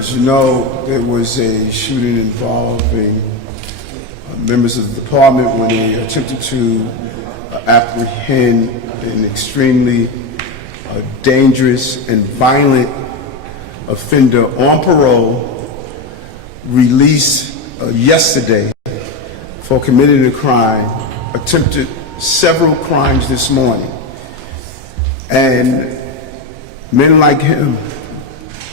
As you know, there was a shooting involving members of the department when they attempted to apprehend an extremely dangerous and violent offender on parole, released yesterday for committing a crime, attempted several crimes this morning. And men like him,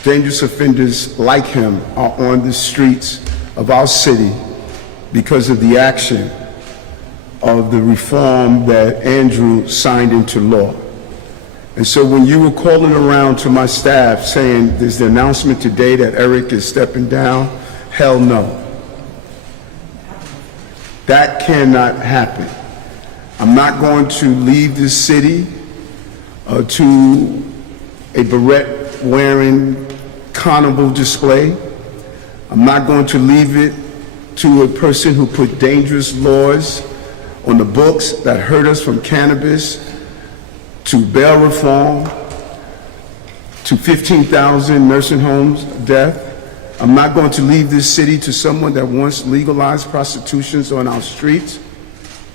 dangerous offenders like him, are on the streets of our city because of the action of the reform that Andrew signed into law. And so when you were calling around to my staff saying there's the announcement today that Eric is stepping down, hell no. That cannot happen. I'm not going to leave this city to a beret-wearing carnival display. I'm not going to leave it to a person who put dangerous laws on the books that hurt us, from cannabis to bail reform to 15,000 nursing homes death. I'm not going to leave this city to someone that wants legalized prostitutions on our streets.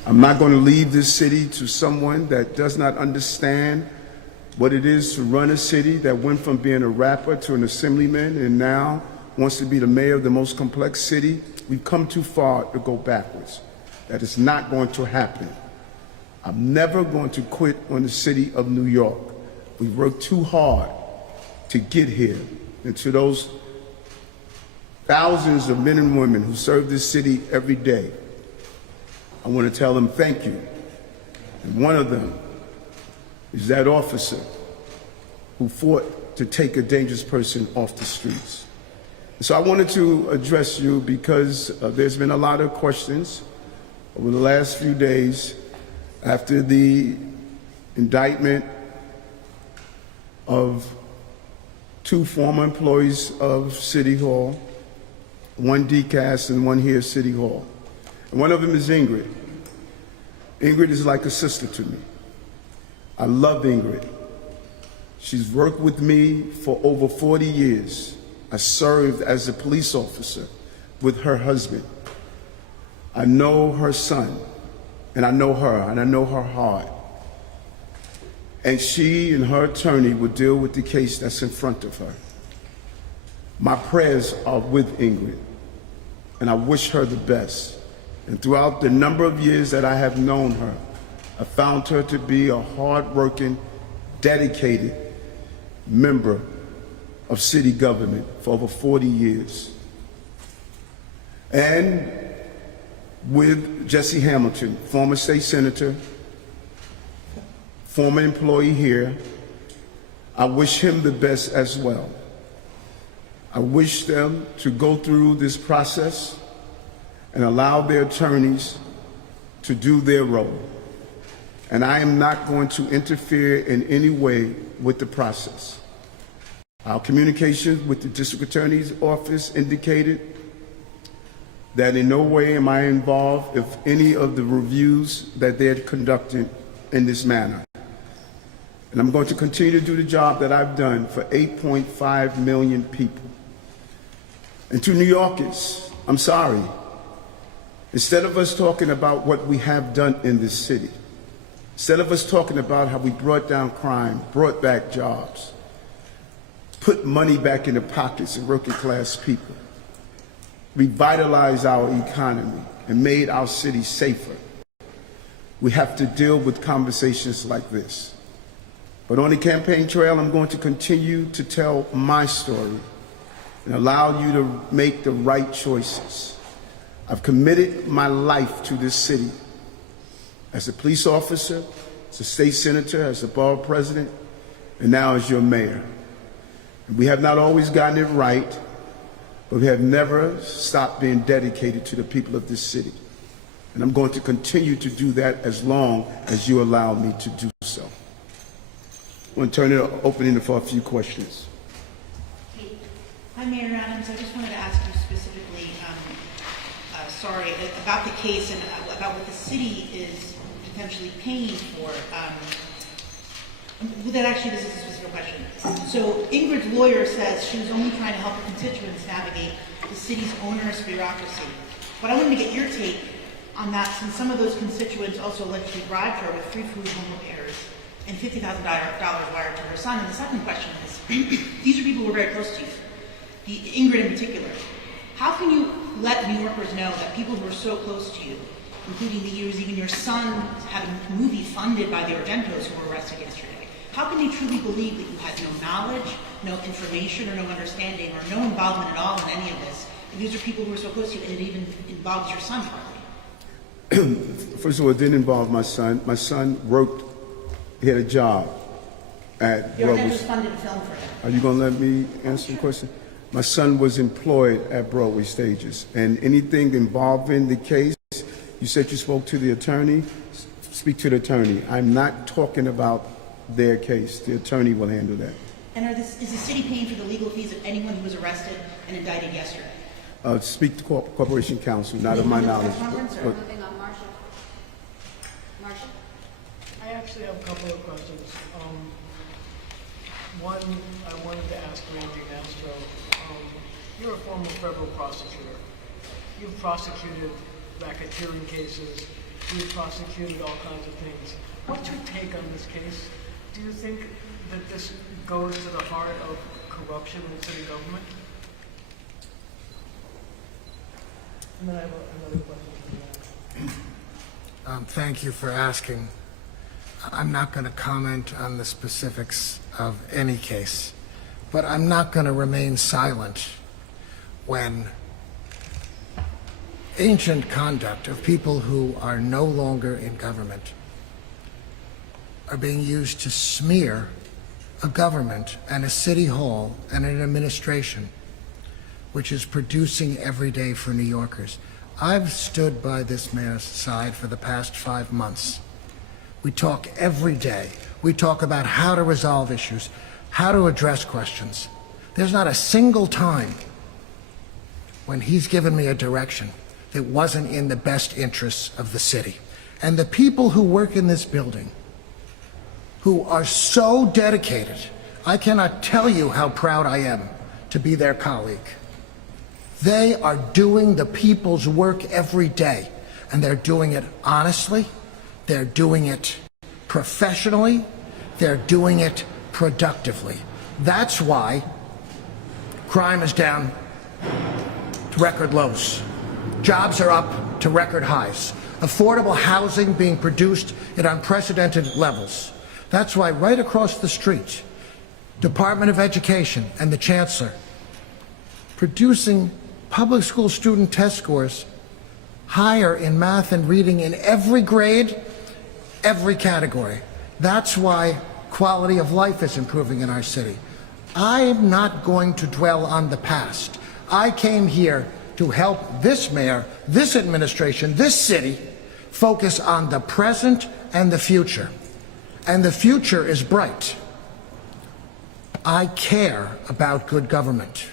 I'm not going to leave this city to someone that does not understand what it is to run a city, that went from being a rapper to an assemblyman and now wants to be the mayor of the most complex city. We've come too far to go backwards. That is not going to happen. I'm never going to quit on the city of New York. We've worked too hard to get here. And to those thousands of men and women who serve this city every day, I want to tell them thank you. And one of them is that officer who fought to take a dangerous person off the streets. So I wanted to address you because there's been a lot of questions over the last few days after the indictment of two former employees of City Hall, one DCAS and one here at City Hall. And one of them is Ingrid. Ingrid is like a sister to me. I love Ingrid. She's worked with me for over 40 years. I served as a police officer with her husband. I know her son, and I know her, and I know her heart. And she and her attorney will deal with the case that's in front of her. My prayers are with Ingrid, and I wish her the best. And throughout the number of years that I have known her, I found her to be a hard-working, dedicated member of city government for over 40 years. And with Jesse Hamilton, former state senator, former employee here, I wish him the best as well. I wish them to go through this process and allow their attorneys to do their role. And I am not going to interfere in any way with the process. Our communications with the district attorney's office indicated that in no way am I involved with any of the reviews that they're conducting in this manner. And I'm going to continue to do the job that I've done for 8.5 million people. And to New Yorkers, I'm sorry. Instead of us talking about what we have done in this city, instead of us talking about how we brought down crime, brought back jobs, put money back in the pockets of working class people, revitalized our economy, and made our city safer, we have to deal with conversations like this. But on the campaign trail, I'm going to continue to tell my story and allow you to make the right choices. I've committed my life to this city as a police officer, as a state senator, as a borough president, and now as your mayor. And we have not always gotten it right, but we have never stopped being dedicated to the people of this city. And I'm going to continue to do that as long as you allow me to do so. I want to turn it open for a few questions. Hi, Mayor Adams. I just wanted to ask you specifically, about the case and about what the city is potentially paying for. That actually, this is a specific question. So Ingrid's lawyer says she was only trying to help her constituents navigate the city's onerous bureaucracy. But I wanted to get your take on that, since some of those constituents also allegedly bribed her with free food, home repairs, and $50,000 wired to her son. And the second question is, these are people who are very close to you, Ingrid in particular. How can you let New Yorkers know that people who are so close to you, including the years even your son had a movie funded by the Argentos who were arrested yesterday, how can they truly believe that you had no knowledge, no information, or no understanding, or no involvement at all in any of this? And these are people who are so close to you, and it even involves your son partly. First of all, it didn't involve my son. My son worked, he had a job at The Broadway. Argentos funded a film for him. Are you going to let me answer the question? My son was employed at Broadway Stages, and anything involving the case, you said you spoke to the attorney, speak to the attorney. I'm not talking about their case. The attorney will handle that. And is the city paying for the legal fees of anyone who was arrested and indicted yesterday? Speak to Corporation Counsel, not of my knowledge. But- Moving on, Marshall. Marshall? I actually have a couple of questions. One, I wanted to ask Randy Mastro. You're a former federal prosecutor. You've prosecuted racketeering cases. You've prosecuted all kinds of things. What's your take on this case? Do you think that this goes to the heart of corruption in city government? And then I have another question. Thank you for asking. I'm not going to comment on the specifics of any case, but I'm not going to remain silent when ancient conduct of people who are no longer in government are being used to smear a government and a city hall and an administration which is producing every day for New Yorkers. I've stood by this mayor's side for the past 5 months. We talk every day. We talk about how to resolve issues, how to address questions. There's not a single time when he's given me a direction that wasn't in the best interests of the city. And the people who work in this building, who are so dedicated, I cannot tell you how proud I am to be their colleague. They are doing the people's work every day, and they're doing it honestly, they're doing it professionally, they're doing it productively. That's why crime is down to record lows. Jobs are up to record highs. Affordable housing being produced at unprecedented levels. That's why right across the street, Department of Education and the Chancellor producing public school student test scores higher in math and reading in every grade, every category. That's why quality of life is improving in our city. I'm not going to dwell on the past. I came here to help this mayor, this administration, this city focus on the present and the future. And the future is bright. I care about good government.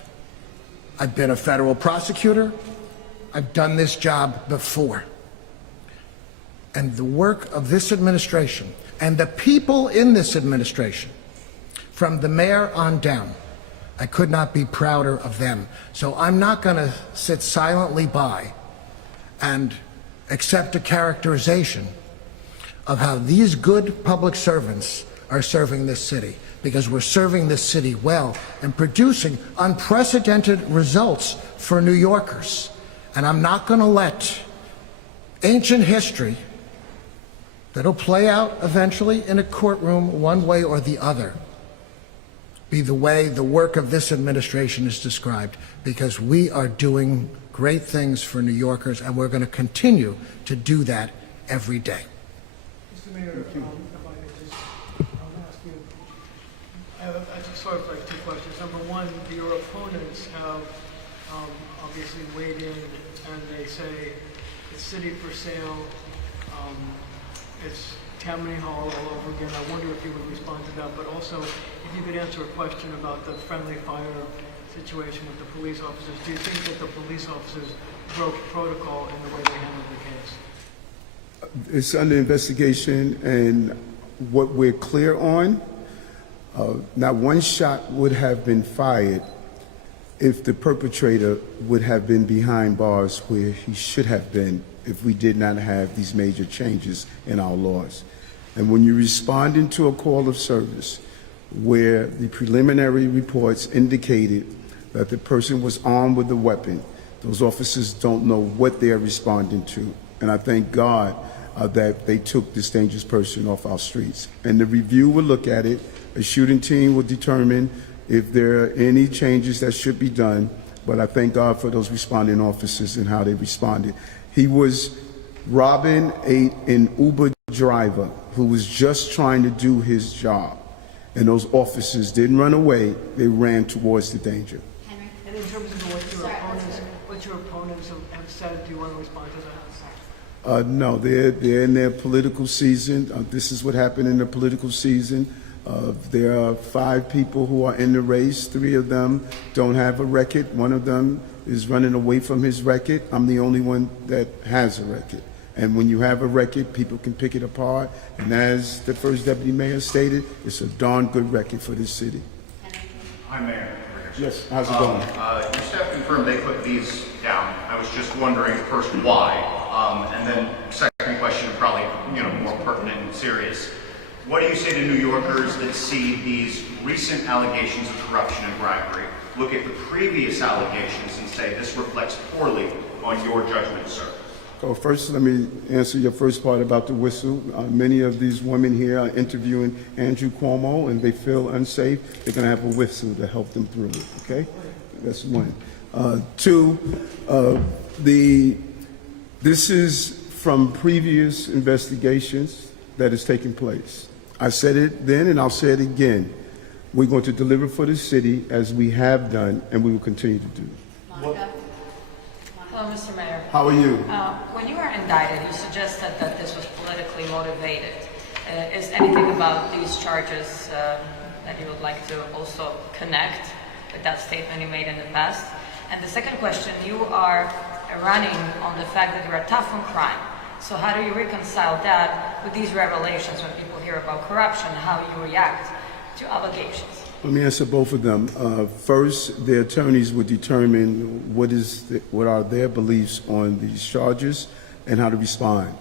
I've been a federal prosecutor. I've done this job before. And the work of this administration and the people in this administration, from the mayor on down, I could not be prouder of them. So I'm not going to sit silently by and accept a characterization of how these good public servants are serving this city, because we're serving this city well and producing unprecedented results for New Yorkers. And I'm not going to let ancient history that'll play out eventually in a courtroom one way or the other be the way the work of this administration is described, because we are doing great things for New Yorkers, and we're going to continue to do that every day. Mr. Mayor, if I could just ask you, I just sort of like two questions. Number one, your opponents have obviously weighed in, and they say it's city for sale, it's Tammany Hall all over again. I wonder if you would respond to that, but also if you could answer a question about the friendly fire situation with the police officers. Do you think that the police officers broke protocol in the way they handled the case? It's under investigation, and what we're clear on, Not one shot would have been fired if the perpetrator would have been behind bars where he should have been if we did not have these major changes in our laws. And when you're responding to a call of service where the preliminary reports indicated that the person was armed with a weapon, those officers don't know what they're responding to. And I thank God that they took this dangerous person off our streets. And the review will look at it. A shooting team will determine if there are any changes that should be done. But I thank God for those responding officers and how they responded. He was robbing an Uber driver who was just trying to do his job. And those officers didn't run away, they ran towards the danger. Henry? And in terms of what your Sorry, opponents, what your opponents have said, do you want to respond to that? No, they're in their political season. This is what happened in the political season. There are 5 people who are in the race. 3 of them don't have a record. 1 of them is running away from his record. I'm the only one that has a record. And when you have a record, people can pick it apart. And as the first deputy mayor stated, it's a darn good record for this city. Hi, Mayor. Yes, how's it going? Your staff confirmed they put these down. I was just wondering first why, and then second question, probably more pertinent and serious. What do you say to New Yorkers that see these recent allegations of corruption and bribery, look at the previous allegations and say this reflects poorly on your judgment, sir? So first, let me answer your first part about the whistle. Many of these women here are interviewing Andrew Cuomo, and they feel unsafe. They're going to have a whistle to help them through it, okay? That's 1. 2, this is from previous investigations that has taken place. I said it then, and I'll say it again. We're going to deliver for the city as we have done, and we will continue to do. Monica? Hello, Mr. Mayor. How are you? When you were indicted, you suggested that this was politically motivated. Is anything about these charges that you would like to also connect with that statement you made in the past? And the second question, you are running on the fact that you are tough on crime. So how do you reconcile that with these revelations when people hear about corruption, how you react to allegations? Let me answer both of them. First, the attorneys would determine what are their beliefs on these charges and how to respond.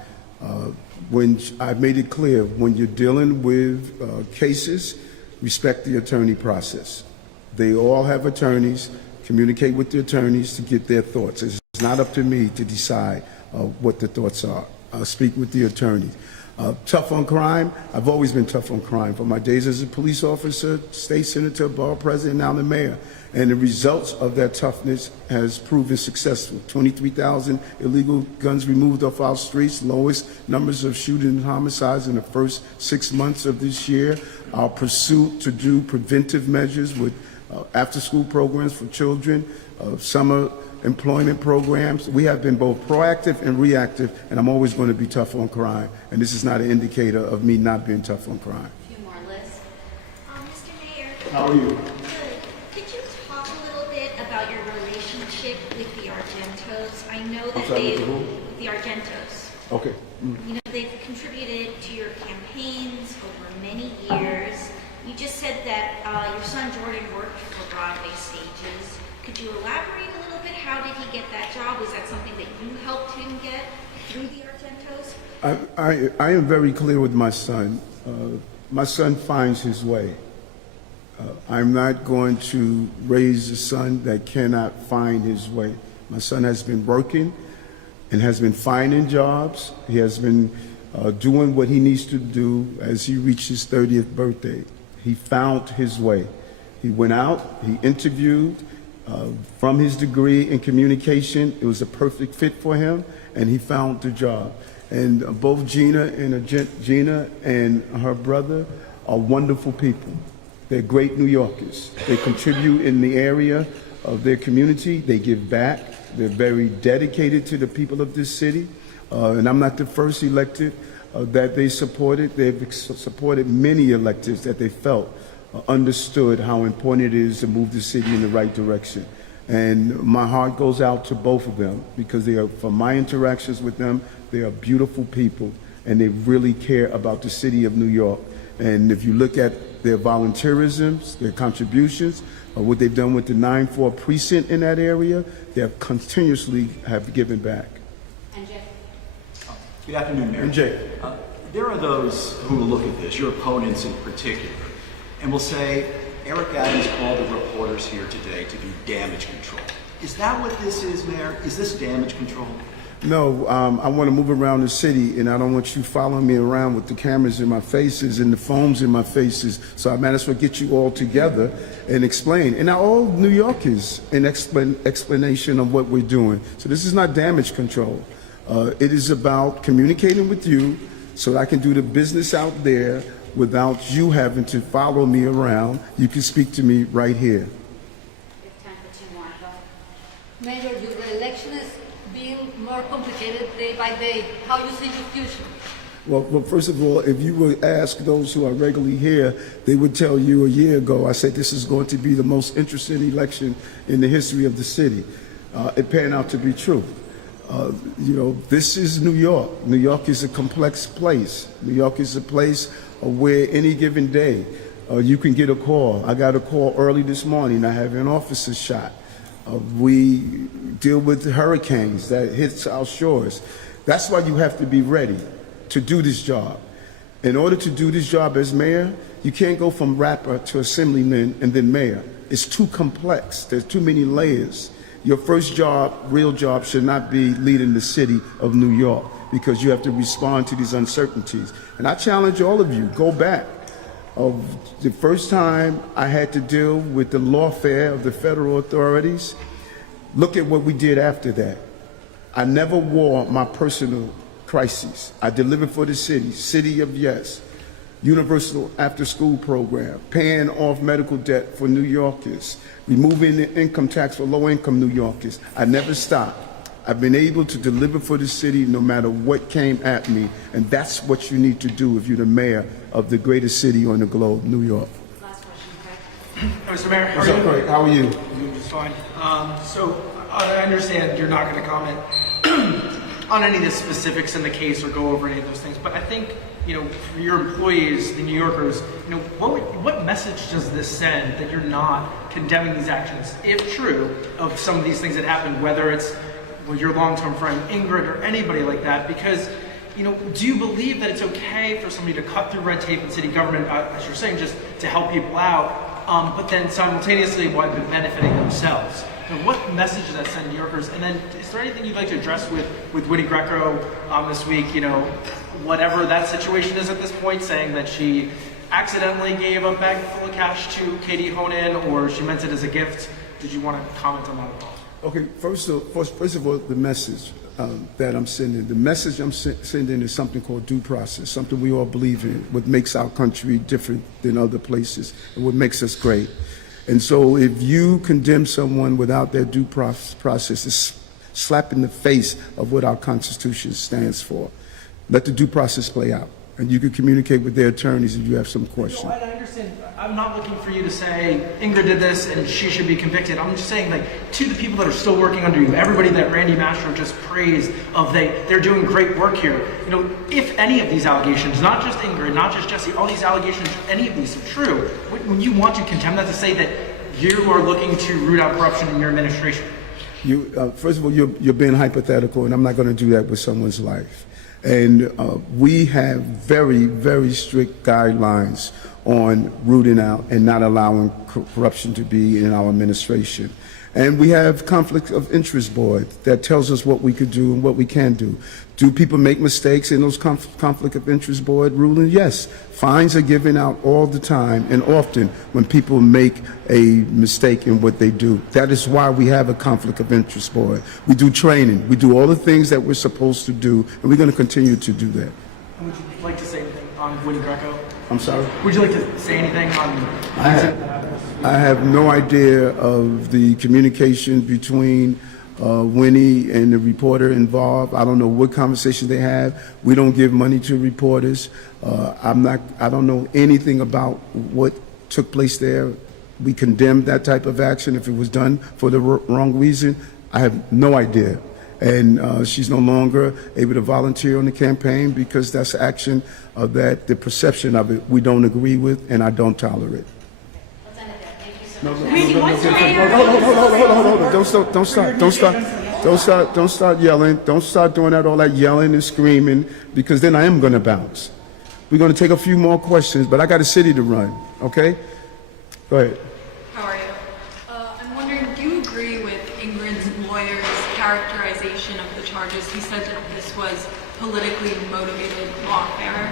When I've made it clear, when you're dealing with cases, respect the attorney process. They all have attorneys. Communicate with the attorneys to get their thoughts. It's not up to me to decide what the thoughts are. I'll speak with the attorneys. Tough on crime, I've always been tough on crime. From my days as a police officer, state senator, borough president, now the mayor. And the results of that toughness has proven successful. 23,000 illegal guns removed off our streets, lowest numbers of shootings and homicides in the first 6 months of this year. Our pursuit to do preventive measures with after-school programs for children, summer employment programs. We have been both proactive and reactive, and I'm always going to be tough on crime. And this is not an indicator of me not being tough on crime. A few more, Liz. Mr. Mayor. How are you? Good. Could you talk a little bit about your relationship with the Argentos? I know that sorry, they, with who? the Argentos. Okay. You know, they've contributed to your campaigns over many years. You just said that your son Jordan worked for Broadway stages. Could you elaborate a little bit? How did he get that job? Was that something that you helped him get through the Argentos? I am very clear with my son. My son finds his way. I'm not going to raise a son that cannot find his way. My son has been working and has been finding jobs. He has been doing what he needs to do as he reached his 30th birthday. He found his way. He went out, he interviewed. From his degree in communication, it was a perfect fit for him, and he found the job. And both Gina and her brother are wonderful people. They're great New Yorkers. They contribute in the area of their community. They give back. They're very dedicated to the people of this city. And I'm not the first elected that they supported. They've supported many electeds that they felt understood how important it is to move the city in the right direction. And my heart goes out to both of them because they are, from my interactions with them, they are beautiful people and they really care about the city of New York. And if you look at their volunteerisms, their contributions, what they've done with the 9-4 precinct in that area. They have continuously have given back. And Jeff? Good afternoon, Mayor. And Jay. There are those who will look at this, your opponents in particular, and will say, Eric Adams called the reporters here today to do damage control. Is that what this is, Mayor? Is this damage control? No, I want to move around the city, and I don't want you following me around with the cameras in my faces and the phones in my faces. So I might as well get you all together and explain. And now all New Yorkers an explanation of what we're doing. So this is not damage control. It is about communicating with you so that I can do the business out there without you having to follow me around. You can speak to me right here. It's time for Tim Marco. Mayor, your re-election is being more complicated day by day. How you see your future? Well, first of all, if you would ask those who are regularly here, they would tell you a year ago, I said this is going to be the most interesting election in the history of the city. It panned out to be true. This is New York. New York is a complex place. New York is a place where any given day you can get a call. I got a call early this morning. I have an officer shot. We deal with hurricanes that hits our shores. That's why you have to be ready to do this job. In order to do this job as mayor, you can't go from rapper to assemblyman and then mayor. It's too complex. There's too many layers. Your first job, real job, should not be leading the city of New York because you have to respond to these uncertainties. And I challenge all of you, go back. The first time I had to deal with the lawfare of the federal authorities, look at what we did after that. I never wore my personal crises. I delivered for the city, City of Yes, universal after-school program, paying off medical debt for New Yorkers, removing the income tax for low-income New Yorkers. I never stopped. I've been able to deliver for the city no matter what came at me, and that's what you need to do if you're the mayor of the greatest city on the globe, New York. Last question, Craig. Mr. Mayor, What's up, Craig? How are you? Doing just fine. So I understand you're not going to comment on any of the specifics in the case or go over any of those things, but I think, for your employees, the New Yorkers, what message does this send that you're not condemning these actions, if true, of some of these things that happened, whether it's your long-term friend Ingrid or anybody like that? Because, do you believe that it's okay for somebody to cut through red tape in city government, as you're saying, just to help people out, but then simultaneously while benefiting themselves? And what message does that send New Yorkers? And then is there anything you'd like to address with Winnie Greco this week, whatever that situation is at this point, saying that she accidentally gave a bag full of cash to Katie Honan or she meant it as a gift? Did you want to comment on that at all? Okay, first of all, the message that I'm sending. The message I'm sending is something called due process, something we all believe in, what makes our country different than other places and what makes us great. And so if you condemn someone without their due process, it's slap in the face of what our Constitution stands for. Let the due process play out. And you can communicate with their attorneys if you have some questions. I understand. I'm not looking for you to say Ingrid did this and she should be convicted. I'm just saying, to the people that are still working under you, everybody that Randy Mastro just praised, they're doing great work here. If any of these allegations, not just Ingrid, not just Jesse, all these allegations, any of these are true, when you want to condemn that, to say that you are looking to root out corruption in your administration? First of all, you're being hypothetical, and I'm not going to do that with someone's life. And we have very, very strict guidelines on rooting out and not allowing corruption to be in our administration. And we have conflict of interest board that tells us what we could do and what we can do. Do people make mistakes in those conflict of interest board rulings? Yes. Fines are given out all the time and often when people make a mistake in what they do. That is why we have a conflict of interest board. We do training. We do all the things that we're supposed to do, and we're going to continue to do that. Would you like to say anything on Winnie Greco? I'm sorry? Would you like to say anything on... I have no idea of the communication between Winnie and the reporter involved. I don't know what conversations they have. We don't give money to reporters. I don't know anything about what took place there. We condemn that type of action if it was done for the wrong reason. I have no idea. and she's no longer able to volunteer on the campaign because that's action that the perception of it we don't agree with, and I don't tolerate. Don't start yelling. Don't start doing all that yelling and screaming, because then I am going to bounce. We're going to take a few more questions, but I got a city to run, okay? Go ahead. How are you? I'm wondering, do you agree with Ingrid's lawyer's characterization of the charges? He said that this was politically motivated lawfare.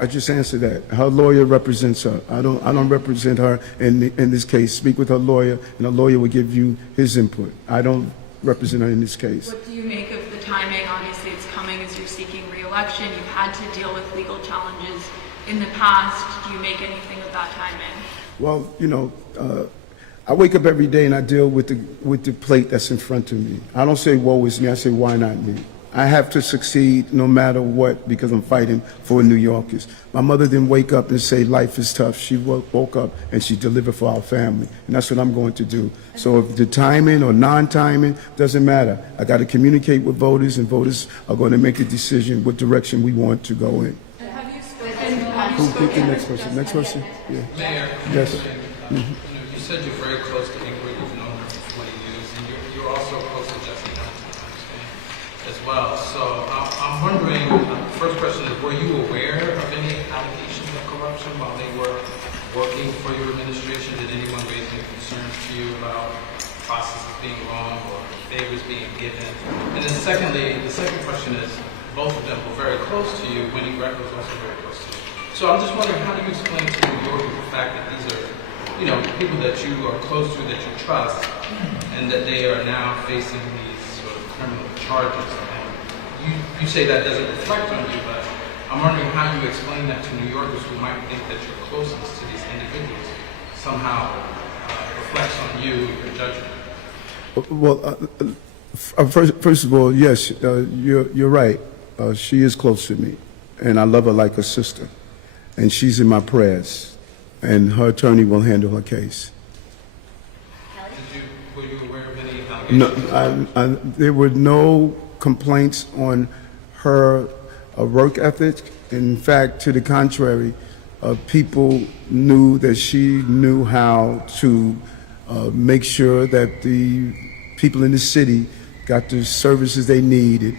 I just answered that. Her lawyer represents her. I don't represent her in this case. Speak with her lawyer, and her lawyer will give you his input. I don't represent her in this case. What do you make of the timing? Obviously, it's coming as you're seeking re-election. You've had to deal with legal challenges in the past. Do you make anything of that timing? Well, I wake up every day and I deal with the plate that's in front of me. I don't say woe is me. I say why not me. I have to succeed no matter what, because I'm fighting for New Yorkers. My mother didn't wake up and say life is tough. She woke up and she delivered for our family, and that's what I'm going to do. So if the timing or non-timing doesn't matter, I got to communicate with voters, and voters are going to make a decision what direction we want to go in. And have you Who picked the next question? Next question? Yeah. Mayor, Yes. you said you're very close to Ingrid. You've known her for 20 years, and you're also close to Jesse Hamilton, I understand, as well. So I'm wondering, the first question is, were you aware of any allegations of corruption while they were working for your administration? Did anyone raise any concerns to you about processes being wrong or favors being given? And then secondly, the second question is, both of them were very close to you. Winnie Greco was also very close to you. So I'm just wondering, how do you explain to New York the fact that these are, people that you are close to, that you trust, and that they are now facing these sort of criminal charges? And you say that doesn't reflect on you, but I'm wondering how you explain that to New Yorkers who might think that your closeness to these individuals somehow reflects on you, your judgment. Well, first of all, yes, you're right. She is close to me, and I love her like a sister, and she's in my prayers, and her attorney will handle her case. Were you aware of any allegations? No, there were no complaints on her work ethic. In fact, to the contrary, people knew that she knew how to make sure that the people in the city got the services they needed.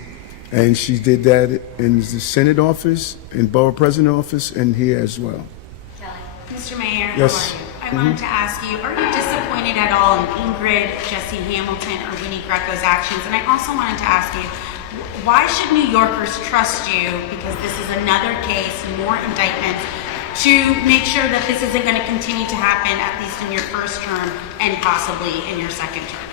And she did that in the Senate office, in Borough President office, and here as well. Kelly. Mr. Mayor, Yes. how are you? I wanted to ask you, are you disappointed at all in Ingrid, Jesse Hamilton, or Winnie Greco's actions? And I also wanted to ask you, why should New Yorkers trust you, because this is another case, more indictments, to make sure that this isn't going to continue to happen, at least in your first term and possibly in your second term?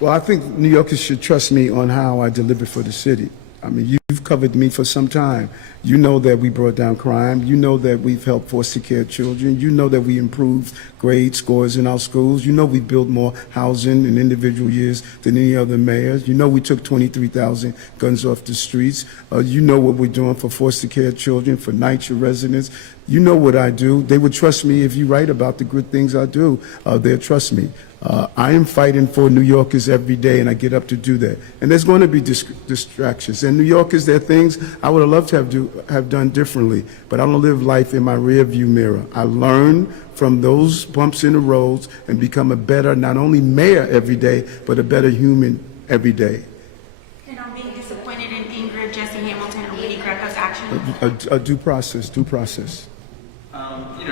Well, I think New Yorkers should trust me on how I deliver for the city. I mean, you've covered me for some time. You know that we brought down crime. You know that we've helped foster care children. You know that we improved grade scores in our schools. You know we built more housing in individual years than any other mayors. You know we took 23,000 guns off the streets. You know what we're doing for foster care children, for NYCHA residents. You know what I do. They would trust me if you write about the good things I do. They'll trust me. I am fighting for New Yorkers every day, and I get up to do that. And there's going to be distractions. And New Yorkers, there are things I would have loved to have done differently, but I don't live life in my rear view mirror. I learn from those bumps in the roads and become a better, not only mayor every day, but a better human every day. And are being disappointed in Ingrid, Jesse Hamilton, or Winnie Greco's actions? A due process, due process.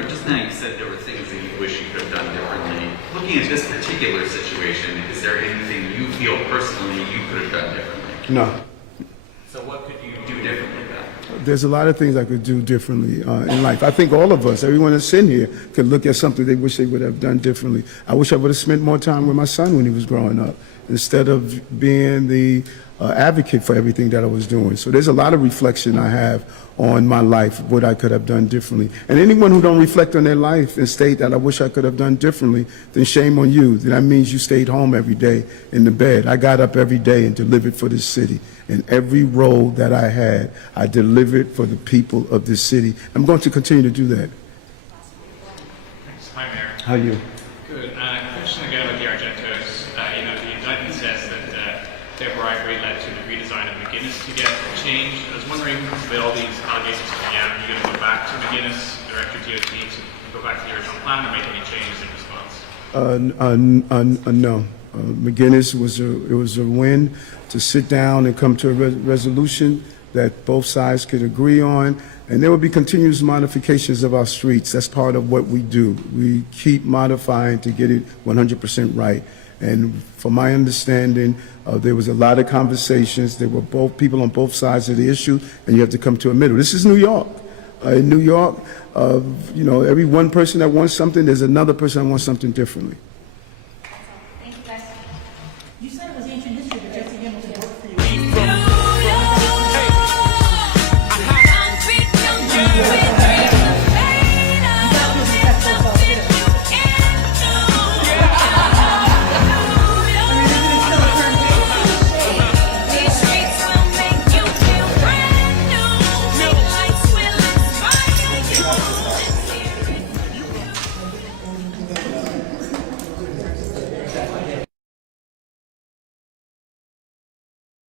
Just now you said there were things that you wish you could have done differently. Looking at this particular situation, is there anything you feel personally you could have done differently? No. So what could you do differently then? There's a lot of things I could do differently in life. I think all of us, everyone that's in here, could look at something they wish they would have done differently. I wish I would have spent more time with my son when he was growing up, instead of being the advocate for everything that I was doing. So there's a lot of reflection I have on my life, what I could have done differently. And anyone who don't reflect on their life and state that I wish I could have done differently, then shame on you. That means you stayed home every day in the bed. I got up every day and delivered for this city. And every role that I had, I delivered for the people of this city. I'm going to continue to do that. Thanks. Hi, Mayor. How are you? Good. Question again about the Argentos. The indictment says that their bribery led to the redesign of McGinnis to get changed. I was wondering, with all these allegations coming out, are you going to go back to McGinnis, direct your DOT to go back to the original plan, or make any changes in response? No. McGinnis was a win to sit down and come to a resolution that both sides could agree on, and there will be continuous modifications of our streets. That's part of what we do. We keep modifying to get it 100% right. And from my understanding, there was a lot of conversations. There were both people on both sides of the issue, and you have to come to a middle. This is New York. In New York, every one person that wants something, there's another person that wants something differently.